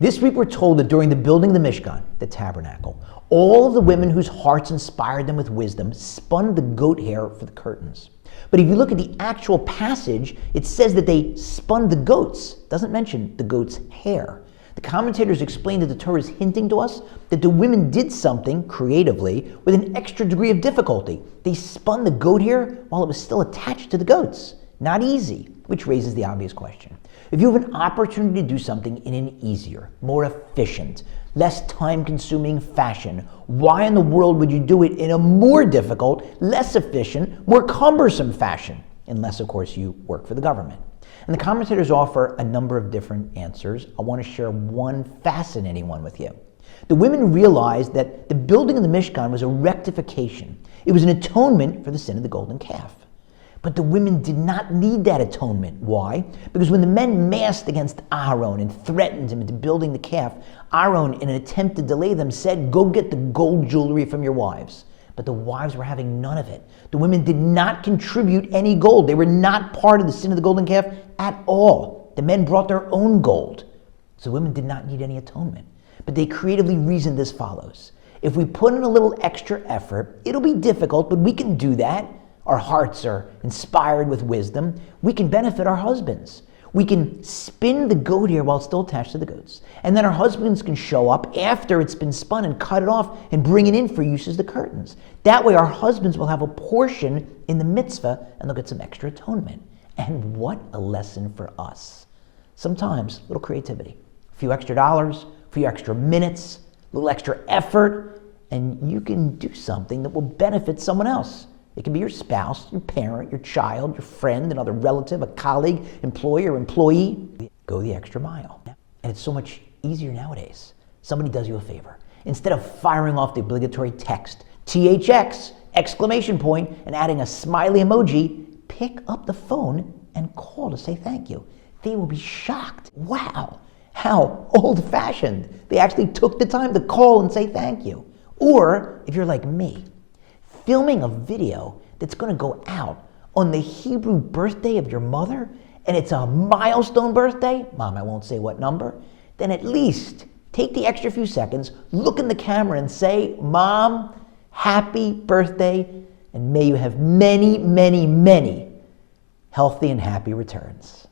This week we're told that during the building of the Mishkan, the tabernacle, all of the women whose hearts inspired them with wisdom spun the goat hair for the curtains. But if you look at the actual passage, it says that they spun the goats. It doesn't mention the goat's hair. The commentators explain that the Torah is hinting to us that the women did something creatively with an extra degree of difficulty. They spun the goat hair while it was still attached to the goats. Not easy, which raises the obvious question. If you have an opportunity to do something in an easier, more efficient, less time-consuming fashion, why in the world would you do it in a more difficult, less efficient, more cumbersome fashion? Unless, of course, you work for the government. And the commentators offer a number of different answers. I want to share one fascinating one with you. The women realized that the building of the Mishkan was a rectification. It was an atonement for the sin of the golden calf. But the women did not need that atonement. Why? Because when the men massed against Aaron and threatened him into building the calf, Aaron, in an attempt to delay them, said, "Go get the gold jewelry from your wives." But the wives were having none of it. The women did not contribute any gold. They were not part of the sin of the golden calf at all. The men brought their own gold. So women did not need any atonement. But they creatively reasoned as follows. If we put in a little extra effort, it'll be difficult, but we can do that. Our hearts are inspired with wisdom. We can benefit our husbands. We can spin the goat hair while it's still attached to the goats. And then our husbands can show up after it's been spun and cut it off and bring it in for use as the curtains. That way our husbands will have a portion in the mitzvah and they'll get some extra atonement. And what a lesson for us. Sometimes a little creativity, a few extra dollars, a few extra minutes, a little extra effort, and you can do something that will benefit someone else. It can be your spouse, your parent, your child, your friend, another relative, a colleague, employer, employee. Go the extra mile. And it's so much easier nowadays. Somebody does you a favor. Instead of firing off the obligatory text, THX, exclamation point, and adding a smiley emoji, pick up the phone and call to say thank you. They will be shocked. Wow, how old-fashioned. They actually took the time to call and say thank you. Or, if you're like me, filming a video that's going to go out on the Hebrew birthday of your mother, and it's a milestone birthday, Mom, I won't say what number, then at least take the extra few seconds, look in the camera and say, "Mom, happy birthday, and may you have many, many, many healthy and happy returns."